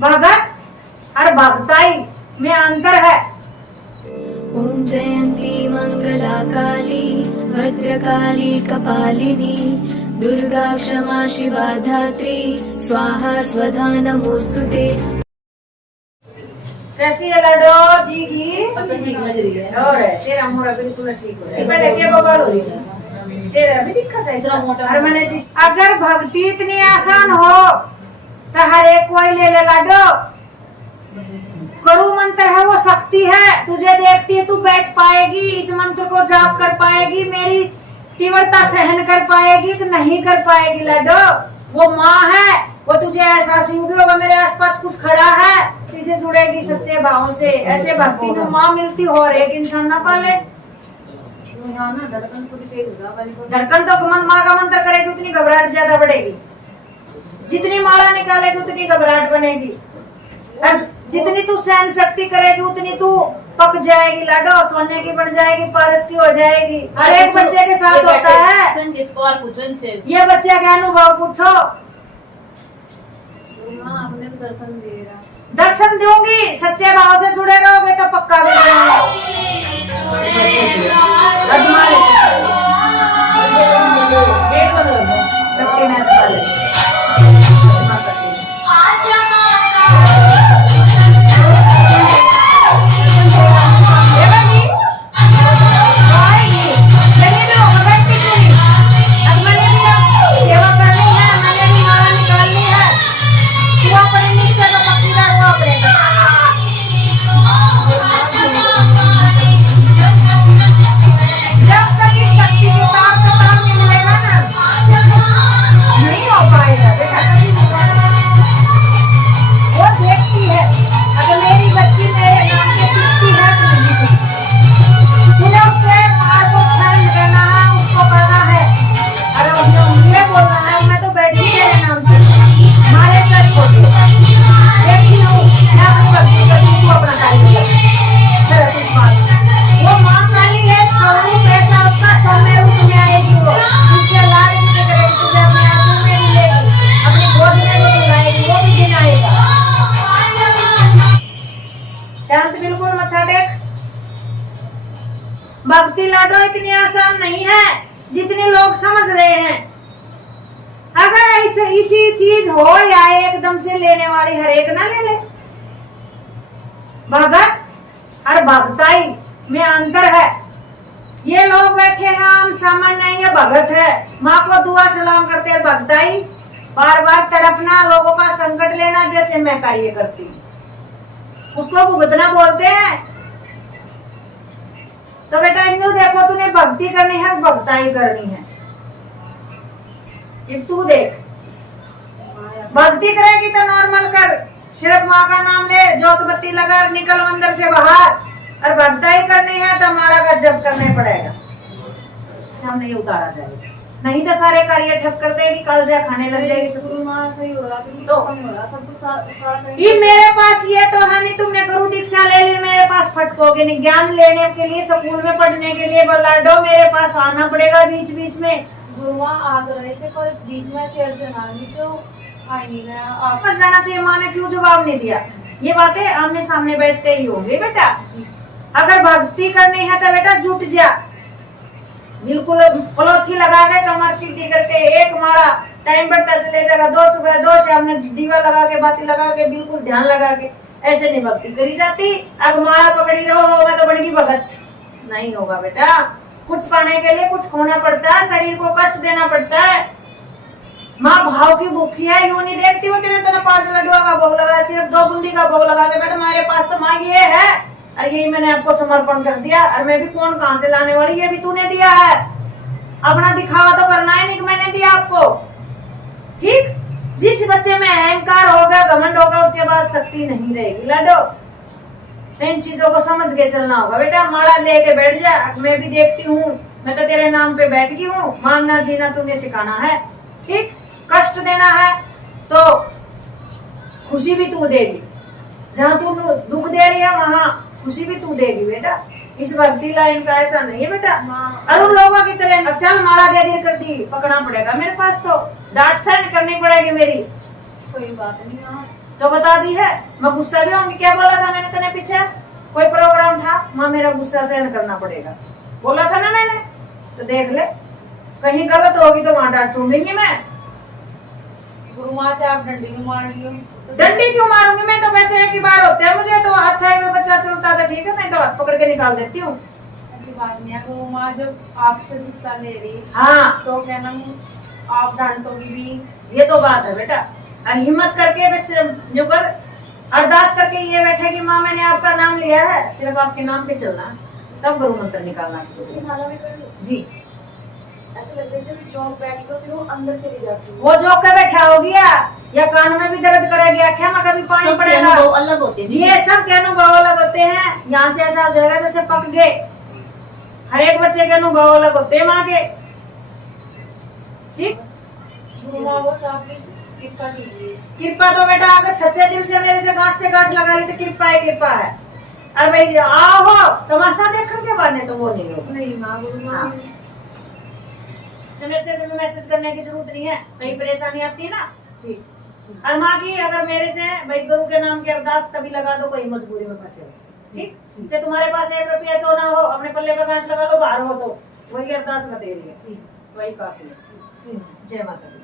भगत और भगताई में अंतर है। ओम जयंती मंगला काली भद्रकाली कपालिनी दुर्गा क्षमा शिवा धात्री स्वाहा स्वधा नमोस्तुते। कैसी है लड्डू जी की? ठीक लग रही है और तेरा मोरा बिल्कुल ठीक हो रहा है। पहले क्या बवाल हो रही थी, चेहरा भी दिक्कत है इतना मोटा। और मैंने जी अगर भक्ति इतनी आसान हो तो हर एक कोई ले ले लड्डू। गुरु मंत्र है वो शक्ति है, तुझे देखती है तू बैठ पाएगी, इस मंत्र को जाप कर पाएगी, मेरी तीव्रता सहन कर पाएगी कि नहीं कर पाएगी लड्डू। वो माँ है, वो तुझे एहसास ही होगा मेरे आसपास कुछ खड़ा है, इसे जुड़ेगी सच्चे भाव से। ऐसे भक्ति में माँ मिलती हो और एक इंसान ना पाले। धड़कन तो माँ का मंत्र करेगी उतनी घबराहट ज्यादा बढ़ेगी, जितनी माला निकालेगी उतनी घबराहट बनेगी, जितनी तू सहन शक्ति करेगी उतनी तू पक जाएगी लाडो, सोने की बन जाएगी, पारस की हो जाएगी। हर एक बच्चे के साथ होता है। ये बच्चे के अनुभव पूछो। आपने भी दर्शन दे रहा, दर्शन दूंगी, सच्चे भाव से जुड़े रहोगे तो पक्का मिल भक्ति लाडो इतनी आसान नहीं है जितने लोग समझ रहे हैं। अगर ऐसे इसी चीज हो या एकदम से लेने वाली हर एक ना ले ले। भगत और भगताई में अंतर है। ये लोग बैठे हैं हम सामान्य, ये भगत है, माँ को दुआ सलाम करते हैं। भगताई बार बार तड़पना, लोगों का संकट लेना, जैसे मैं कार्य करती हूँ उसको भुगतना बोलते हैं। तो बेटा इन्हें देखो, तूने भक्ति करनी है, भक्ताई करनी है। ये तू देख, भक्ति करेगी तो नॉर्मल कर, सिर्फ माँ का नाम ले, जोत बत्ती लगा, निकल मंदिर से बाहर। और भक्ताई करनी है तो माला का जप करना पड़ेगा, सामने ये उतारा जाएगा, नहीं तो सारे कार्य ठप कर देगी, कालजा खाने लग जाएगी। सही हो रहा, तो सब कुछ ये मेरे पास ये तो है नहीं, तुमने गुरु दीक्षा ले ली, मेरे पास फटकोगे नहीं। ज्ञान लेने के लिए, स्कूल में पढ़ने के लिए लाडो मेरे पास आना पड़ेगा बीच बीच में। गुरुआ आ रहे थे पर बीच में शेर जनानी तो आ नहीं गया। आप जाना चाहिए, माँ ने क्यों जवाब नहीं दिया? ये बातें आमने सामने बैठते ही होंगे बेटा। अगर भक्ति करनी है तो बेटा जुट जा, बिल्कुल पलोथी लगा के कमर सीधी करके एक माला टाइम बढ़ता चले जाएगा, 2 सुबह 2 शाम में दीवा लगा के, बाती लगा के, बिल्कुल ध्यान लगा के, ऐसे नहीं भक्ति करी जाती। अब माला पकड़ी रहो मैं तो बड़ी भगत, नहीं होगा बेटा। कुछ पाने के लिए कुछ खोना पड़ता है, शरीर को कष्ट देना पड़ता है। माँ भाव की भूखी है, यूं नहीं देखती वो तेरे तरह 5 लड्डुओं का भोग लगा, सिर्फ 2 बूंदी का भोग लगा के बेटा मेरे पास तो माँ ये है, अरे यही मैंने आपको समर्पण कर दिया। और मैं भी कौन कहां से लाने वाली, ये भी तूने दिया है। अपना दिखावा तो करना है नहीं कि मैंने दिया आपको, ठीक। जिस बच्चे में अहंकार होगा, घमंड होगा, उसके बाद शक्ति नहीं रहेगी लाडो। इन चीजों को समझ के चलना होगा बेटा। माला लेके बैठ जा, मैं भी देखती हूँ, मैं तो तेरे नाम पे बैठ गई हूँ। मानना जीना तुझे सिखाना है, ठीक। कष्ट देना है तो खुशी भी तू देगी, जहाँ तू दुख दे रही है वहाँ खुशी भी तू देगी बेटा। इस भक्ति लाइन का ऐसा नहीं है बेटा। और उन लोगों की तरह चल माला दे दी कर दी, पकड़ना पड़ेगा मेरे पास, तो डांट सहन करनी पड़ेगी मेरी। कोई बात नहीं, तो बता दी है। मैं गुस्सा भी होंगी। क्या बोला था मैंने तेरे पीछे? कोई प्रोग्राम था, माँ मेरा गुस्सा सहन करना पड़ेगा, बोला था ना मैंने। तो देख ले, कहीं गलत होगी तो वहां डांट दूंगी मैं। गुरु माँ से आप डंडी में मार लियो। डंडी क्यों मारूंगी मैं? तो वैसे एक ही बार होते हैं मुझे तो। अच्छा है, मैं बच्चा चलता था, ठीक है, मैं तो हाथ पकड़ के निकाल देती हूँ। ऐसी बात नहीं है। गुरु माँ जब आपसे शिक्षा ले रही हाँ, तो क्या नाम आप डांटोगी भी। ये तो बात है बेटा। और हिम्मत करके बस सिर्फ जो कर अरदास करके ये बैठे कि माँ मैंने आपका नाम लिया है, सिर्फ आपके नाम पे चलना, तब गुरु मंत्र निकालना शुरू करो। खाना भी कर लो। जी, ऐसे लगता है जैसे जोक बैठ के फिर वो अंदर चली जाती है। वो जो के बैठा हो गया या कान में भी दर्द करेगी, आँखें में कभी पानी सबके पड़ेगा, अनुभव अलग होते हैं। ये सब के अनुभव अलग होते हैं। यहाँ से ऐसा हो जाएगा जैसे पक गए। हर एक बच्चे के अनुभव अलग होते हैं माँ के। ठीक, गुरु माँ बस आपकी कृपा कीजिए। कृपा तो बेटा अगर सच्चे दिल से मेरे से गांठ लगा ली तो कृपा ही कृपा है। और भाई आओ तमाशा देखने के बाद तो वो नहीं होगा। नहीं माँ, गुरु माँ हाँ। तो मैसेज करने की जरूरत नहीं है, कहीं परेशानी आती है ना। ठीक, और माँ की अगर मेरे से भाई गुरु के नाम की अरदास तभी लगा दो, कोई मजबूरी में फंसे हो। ठीक, चाहे तुम्हारे पास 1 रुपया तो ना हो, अपने पल्ले पर गांठ लगा लो, बाहर हो तो वही अरदास बता रही है, वही काफी है। जय माता दी।